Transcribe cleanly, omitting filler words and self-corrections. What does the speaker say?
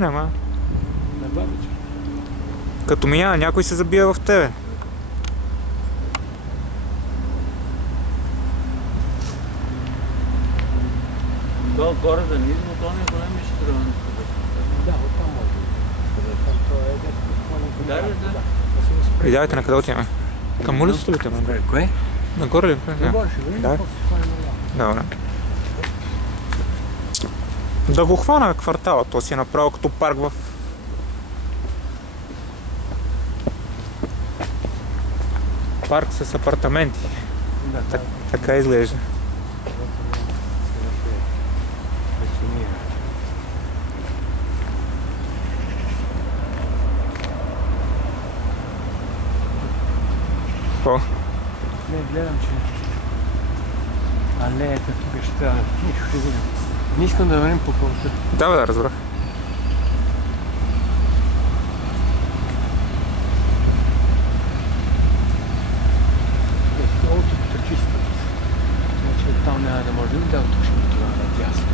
Няма. На бабичка. Като мина, някой се забие в тебе. То горе да не идва, то не големи ще трябва. Да, оттам може. То е детско Да, да. Видявайте на къде отиваме. Към улицата ли отиваме? Кое? Нагоре ли? Не можеш, бе? Да. После ще хванем ляво. Добре. Да го хвана квартала, то си е направо като парк в... Парк с апартаменти. Да, Така изглежда. Какво? Не, гледам, че алеята тук ще трябва. Нищо ще видим. Не искам да върнем по пълта. Да, разбрах. Олтото чисто. Значи там няма да можем да отушим това надясно.